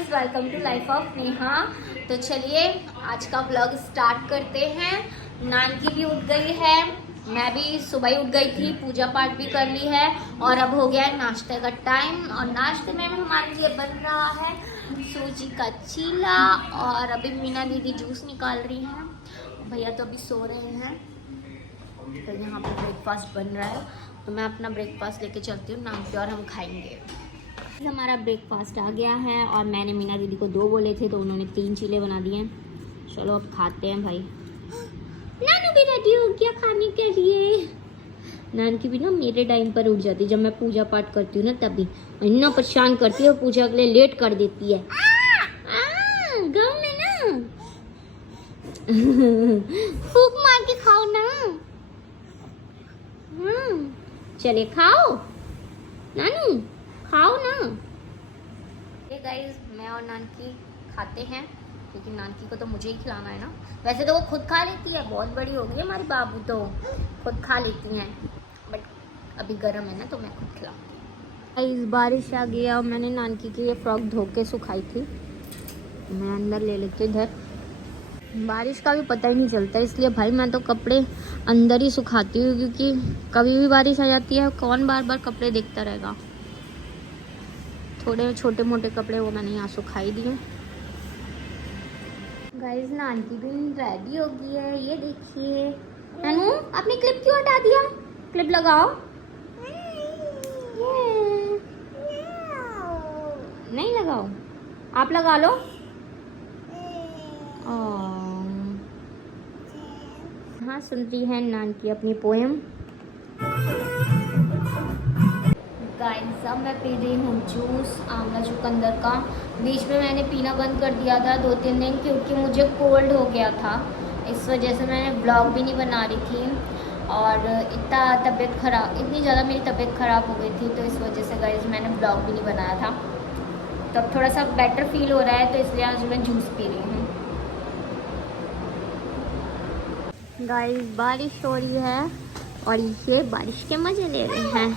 Guys, welcome to life of Neha. तो चलिए आज का व्लॉग स्टार्ट करते हैं। नानकी भी उठ गई है, मैं भी सुबह ही उठ गई थी, पूजा पाठ भी कर ली है और अब हो गया है नाश्ते का टाइम। और नाश्ते में हमारे लिए बन रहा है सूजी का चीला और अभी मीना दीदी जूस निकाल रही हैं, भैया तो अभी सो रहे हैं। तो यहाँ पर ब्रेकफास्ट बन रहा है, तो मैं अपना ब्रेकफास्ट लेके चलती हूँ नानकी और हम खाएंगे। हमारा ब्रेकफास्ट आ गया है और मैंने मीना दीदी को 2 बोले थे तो उन्होंने 3 चीले बना दिए हैं। चलो अब खाते हैं भाई। नानू भी रेडी हो गया खाने के लिए। नानकी भी ना मेरे टाइम पर उठ जाती, जब मैं पूजा पाठ करती हूँ ना तभी इतना परेशान करती है, पूजा के लिए लेट कर देती है। गाँव में ना फूक मार के खाओ ना। चले खाओ नानू, खाओ ना। गाइस, मैं और नानकी खाते हैं क्योंकि नानकी को तो मुझे ही खिलाना है ना। वैसे तो वो खुद खा लेती है, बहुत बड़ी हो गई है हमारी बाबू, तो खुद खा लेती हैं, बट अभी गर्म है ना तो मैं खुद खिलाऊंगी। गाइस, बारिश आ गई और मैंने नानकी की ये फ्रॉक धो के सुखाई थी, मैं अंदर ले लेती हूँ इधर। बारिश का भी पता ही नहीं चलता, इसलिए भाई मैं तो कपड़े अंदर ही सुखाती हूँ क्योंकि कभी भी बारिश आ जाती है, कौन बार बार कपड़े देखता रहेगा। थोड़े छोटे मोटे कपड़े वो मैंने यहाँ सुखाई दिए। गाइस, नानकी भी रेडी हो गई है, ये देखिए। नानू, आपने क्लिप क्यों हटा दिया? क्लिप लगाओ। नहीं लगाओ, आप लगा लो। हाँ, सुनती है नानकी अपनी पोएम। गाइस, अब मैं पी रही हूँ जूस आंवला चुकंदर का। बीच में मैंने पीना बंद कर दिया था 2-3 दिन क्योंकि मुझे कोल्ड हो गया था, इस वजह से मैंने ब्लॉग भी नहीं बना रही थी और इतनी ज़्यादा मेरी तबीयत ख़राब हो गई थी, तो इस वजह से गाइस मैंने ब्लॉग भी नहीं बनाया था। तो अब थोड़ा सा बेटर फील हो रहा है, तो इसलिए आज मैं जूस पी रही हूँ। गाइस, बारिश हो रही है और ये बारिश के मज़े ले रहे हैं।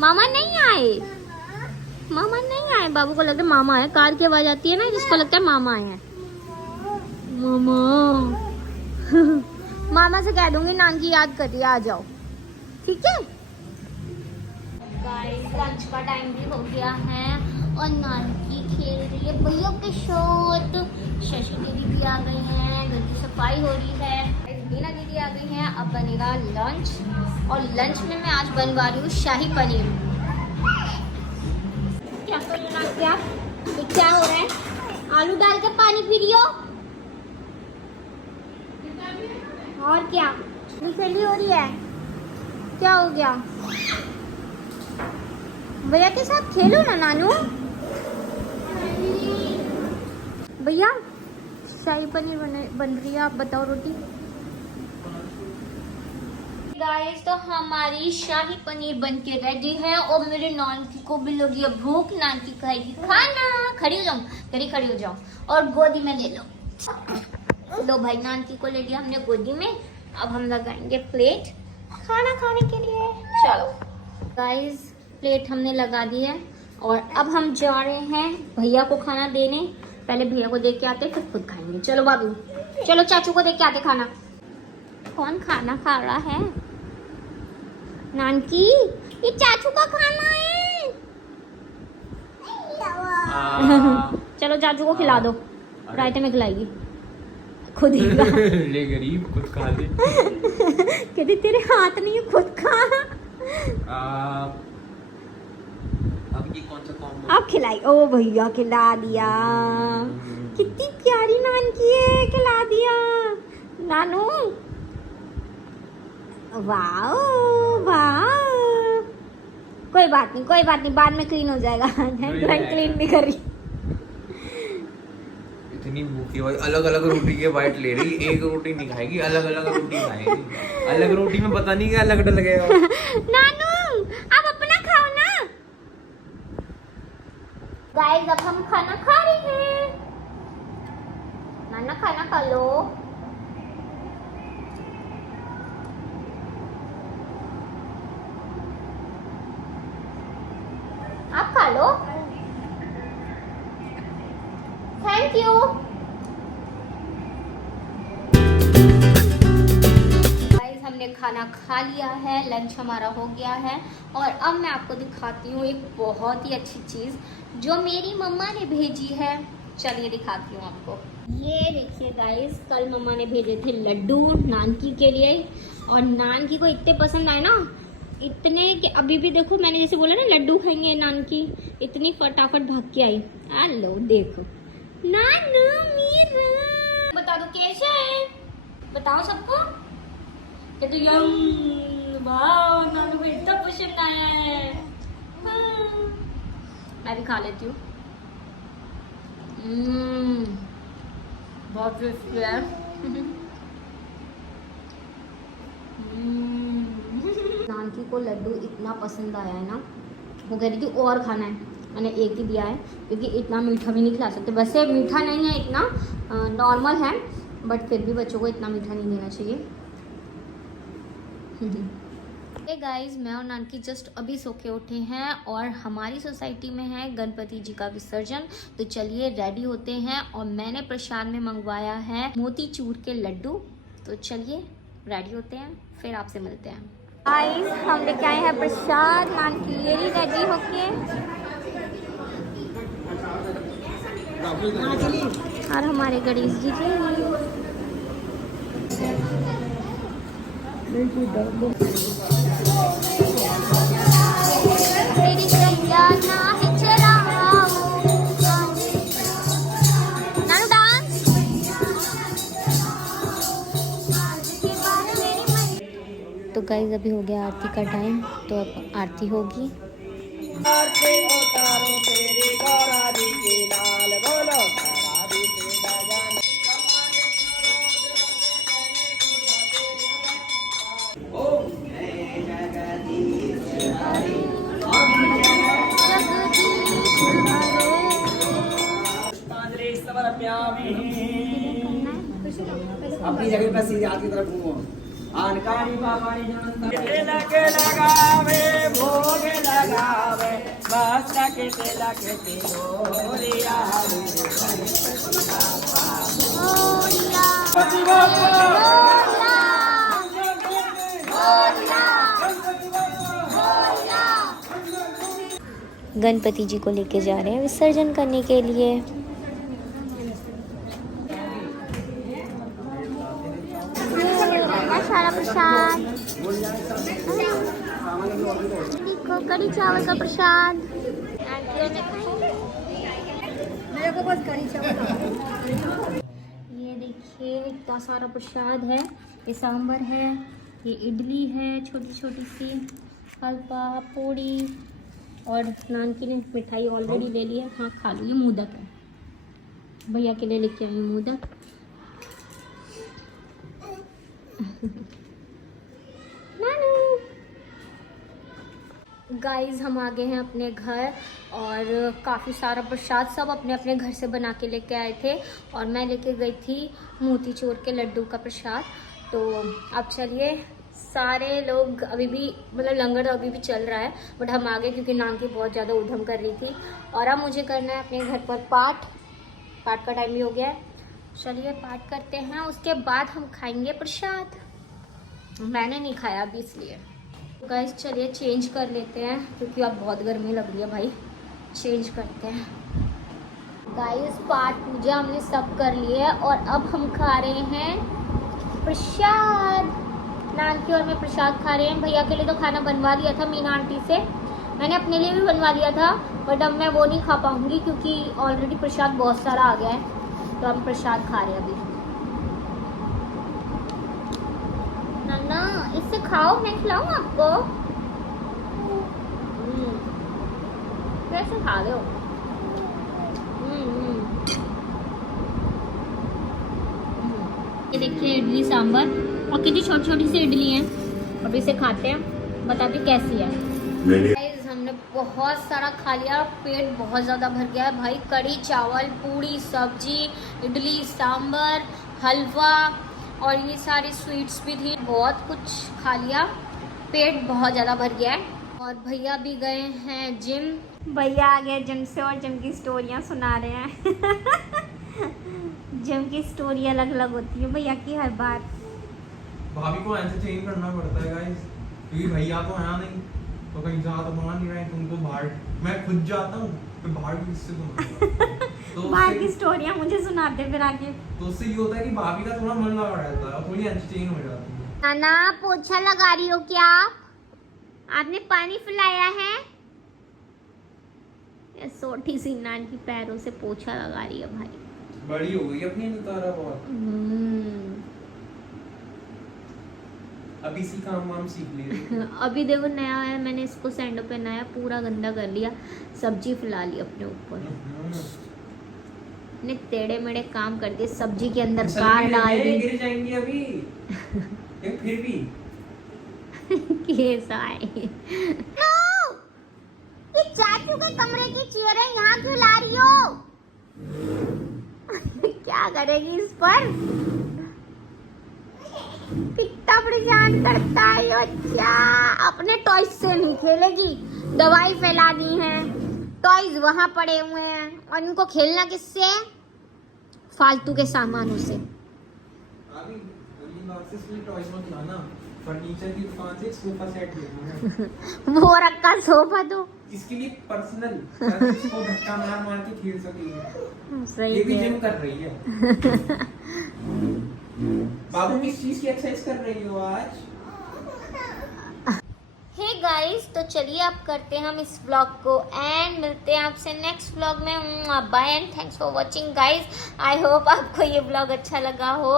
मामा नहीं आए, मामा नहीं आए। बाबू को लगता है मामा आए, कार की आवाज आती है ना जिसको लगता है मामा आए हैं। मामा मामा से कह दूंगी नानकी याद कर रही है, आ जाओ, ठीक है। गाइस, लंच का टाइम भी हो गया है और नानकी खेल रही है भैया के साथ। शशि दीदी भी आ गई हैं, घर की सफाई हो रही है, मीना दीदी आ गई हैं। अब बनेगा लंच और लंच में मैं आज बनवा रही हूँ शाही पनीर। क्या कर रही हो? क्या हो रहा है? आलू डाल के पानी पी रही हो और क्या? खेली हो रही है, क्या हो गया? भैया के साथ खेलो ना नानू। भैया, शाही पनीर बन रही है, आप बताओ रोटी। गाइस, तो हमारी शाही पनीर बन के रेडी है और मेरे नानकी को भी लगी है भूख, नानकी खाएगी खाना। खड़ी हो जाऊं? तेरी खड़ी हो जाओ और गोदी में ले लो भाई, नानकी को ले लिया हमने गोदी में। अब हम लगाएंगे प्लेट खाना खाने के लिए। चलो गाइस, प्लेट हमने लगा दी है और अब हम जा रहे हैं भैया को खाना देने। पहले भैया को दे के आते फिर खुद खाएंगे। चलो बाबू, चलो चाचू को दे के आते खाना। कौन खाना खा रहा है? नानकी, ये चाचू का खाना है। चलो चाचू को खिला दो, रायते में खिलाएगी, खुद ही खा। ले गरीब, खुद खा ले। कहती तेरे हाथ नहीं है, खुद खा। अब ये कौन सा कॉम्बो? अब खिलाई। ओ भैया खिला दिया, कितनी प्यारी नानकी है, खिला दिया। नानू, वाओ वाओ। कोई बात नहीं, बाद में क्लीन हो जाएगा। क्लीन भी कर रही। इतनी भूखी भाई, अलग अलग रोटी के बाइट ले रही, एक रोटी नहीं खाएगी, अलग अलग रोटी खाएगी। अलग रोटी में पता नहीं क्या अलग डल गया। नानू, आप अपना खाओ ना। गाइस, अब हम खाना खा रहे हैं। नाना खाना खा लो। आप खा लो। Thank you. हमने खाना खा लिया है, लंच हमारा हो गया है और अब मैं आपको दिखाती हूँ एक बहुत ही अच्छी चीज़ जो मेरी मम्मा ने भेजी है। चलिए दिखाती हूँ आपको। ये देखिए गाइस, कल मम्मा ने भेजे थे लड्डू नानकी के लिए और नानकी को इतने पसंद आए ना, इतने कि अभी भी देखो मैंने जैसे बोला ना लड्डू खाएंगे नानकी, इतनी फटाफट भाग के आई। हेलो देखो नानू मीरा, बता दो कैसा है, बताओ सबको। तो वाह नानू को इतना पसंद आया है। मैं भी खा लेती हूँ। बहुत टेस्टी है। नानकी को लड्डू इतना पसंद आया है ना, वो कह रही थी और खाना है। मैंने एक ही दिया है क्योंकि इतना मीठा भी नहीं खिला सकते। वैसे मीठा नहीं है इतना, नॉर्मल है, बट फिर भी बच्चों को इतना मीठा नहीं देना चाहिए। हे गाइस, मैं और नानकी जस्ट अभी सो के उठे हैं और हमारी सोसाइटी में है गणपति जी का विसर्जन। तो चलिए रेडी होते हैं और मैंने प्रसाद में मंगवाया है मोतीचूर के लड्डू। तो चलिए रेडी होते हैं, फिर आपसे मिलते हैं। गाइस, हम लेके आए हैं प्रसाद। नानकी ये भी रेडी होके और हमारे गणेश जी तो गाइस अभी हो गया आरती का टाइम, तो अब आरती होगी। अपनी जगह पर सीधे हाथ की तरफ घूमो। आनकानी पापानी जनंता लगे लगावे भोग लगावे बासा के तेला के तेलोरिया गणपति जी को लेके जा रहे हैं विसर्जन करने के लिए। सारा प्रसाद देखो, कड़ी चावल का प्रसाद। ये देखिए इतना सारा प्रसाद है। ये सांभर है, ये इडली है छोटी छोटी सी, हलवा पूड़ी और नानकी ने मिठाई ऑलरेडी ले ली है। हाँ खा ली। ये मोदक है, भैया के लिए लेके आई मोदक। गाइस हम आ गए हैं अपने घर और काफ़ी सारा प्रसाद सब अपने अपने घर से बना के लेके आए थे और मैं लेके गई थी मोतीचूर के लड्डू का प्रसाद। तो अब चलिए, सारे लोग अभी भी मतलब लंगर अभी भी चल रहा है, बट हम आ गए क्योंकि नानकी बहुत ज़्यादा उधम कर रही थी। और अब मुझे करना है अपने घर पर पाठ का टाइम भी हो गया है। चलिए पाठ करते हैं, उसके बाद हम खाएंगे प्रसाद। मैंने नहीं खाया अभी इसलिए। गाइस चलिए चेंज कर लेते हैं क्योंकि अब बहुत गर्मी लग रही है भाई। चेंज करते हैं। गाइस पाठ पूजा हमने सब कर लिया है और अब हम खा रहे हैं प्रसाद। नानकी और मैं प्रसाद खा रहे हैं। भैया के लिए तो खाना बनवा लिया था मीना आंटी से, मैंने अपने लिए भी बनवा लिया था, बट अब मैं वो नहीं खा पाऊंगी क्योंकि ऑलरेडी प्रसाद बहुत सारा आ गया है। तो हम प्रसाद खा रहे हैं अभी। नाना इससे खाओ, मैं खिलाऊं आपको। कैसे खा रहे हो? ये देखिए इडली सांभर और कितनी छोटी छोटी सी इडली है। अब इसे खाते हैं, बताते कैसी है। गाइस हमने बहुत सारा खा लिया, पेट बहुत ज़्यादा भर गया है भाई। कड़ी चावल, पूड़ी, सब्जी, इडली, सांभर, हलवा और ये सारी स्वीट्स भी थी। बहुत कुछ खा लिया, पेट बहुत ज़्यादा भर गया है। और भैया भी गए हैं जिम भैया आ गए जिम से और जिम की स्टोरियां सुना रहे हैं। जिम की स्टोरी अलग अलग होती है भैया की हर बार। भाभी को एंटरटेन करना पड़ता है गाइस, क्योंकि भैया तो है नहीं, तो कहीं जा तो मान नहीं रहे तुमको बाहर, मैं खुद जाता हूँ तो बाहर भी किससे सुनाऊंगा। तो बाहर की स्टोरियां मुझे सुनाते फिर आगे। तो उससे ये होता है कि भाभी का थोड़ा मन लगा रहता है और थोड़ी एंटरटेन हो जाती है। नाना पोछा लगा रही हो क्या? आपने पानी पिलाया है? ये छोटी सी नान की पैरों से पोछा लगा रही है भाई। बड़ी हो गई अपनी नतारा बहुत, अभी सी काम वाम सीख ली। अभी देखो नया है, मैंने इसको सैंडो पहनाया, पूरा गंदा कर लिया, सब्जी फैला ली अपने ऊपर, ने टेढ़े मेढ़े काम कर दिए, सब्जी के अंदर कार डाल दी। गिर जाएंगी अभी। ये फिर भी कैसा है? ये चाचू के कमरे की चेयर है, यहाँ क्यों ला रही हो? क्या करेगी इस पर? कितना परेशान करता है ये बच्चा। अपने टॉयज से नहीं खेलेगी, दवाई फैला दी है, टॉयज वहां पड़े हुए हैं और इनको खेलना किससे? फालतू के सामानों से। अभी अगली बार से इसलिए टॉयज मत लाना, फर्नीचर की दुकान से एक सोफा सेट लेना। वो रखा सोफा तो इसके लिए पर्सनल, ताकि इसको धक्का मार मार के खेल सके। सही ये भी है। जिम कर रही है। बाबू किस चीज की एक्सरसाइज कर रही हो आज? हे गाइस, तो चलिए अब करते हैं हम इस व्लॉग को एंड मिलते हैं आपसे नेक्स्ट व्लॉग में। Bye and thanks for watching guys. I hope आपको ये व्लॉग अच्छा लगा हो।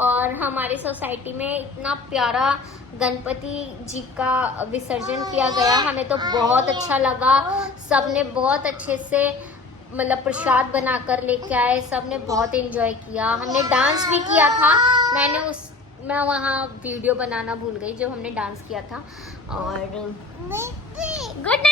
और हमारी सोसाइटी में इतना प्यारा गणपति जी का विसर्जन किया गया, हमें तो बहुत अच्छा लगा। सबने बहुत अच्छे से मतलब प्रसाद बनाकर लेके आए, सबने बहुत एंजॉय किया। हमने डांस भी किया था, मैं वहाँ वीडियो बनाना भूल गई जब हमने डांस किया था। और गुड नाइट।